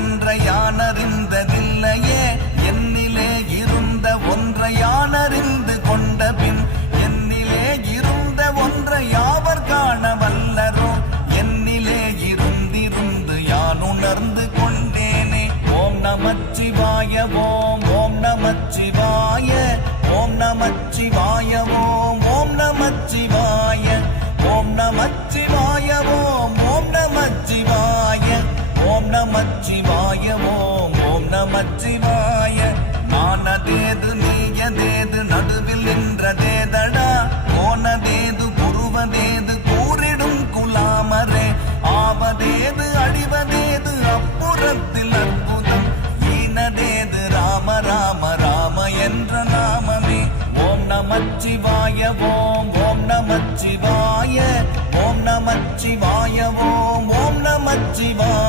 ஒன்றை யான் அறிந்ததில்லையே, என்னிலே இருந்த ஒன்றை யான் அறிந்து கொண்ட பின் என்னிலே இருந்த ஒன்றை யாவர் காண வல்லரோ, என்னிலே இருந்திருந்து யான் உணர்ந்து கொண்டேனே. ஓம் நமச்சிவாய ஓம் ஓம் நமச்சிவாய ஓம் நமச்சிவாய ஓம் ஓம் நமச்சிவாய ஓம் நமச்சிவாய ஓம் ஓம் நமச்சிவாய ஓம் நமச்சிவாய ஓம் ஓம் நமச்சிவாய. நானதேது நீயதேது நடுவில் நின்றதேதடா, போனதேது புருவதேது கூறிடும் குலாமரே, ஆவதேது அழிவதேது அப்புறத்தில் அற்புதம், ஈனதேது ராம ராம ராம என்ற நாமமே. ஓம் நமச்சிவாய ஓம் ஓம் நமச்சிவாய ஓம் நமச்சிவாய ஓம் ஓம் நமச்சிவாய.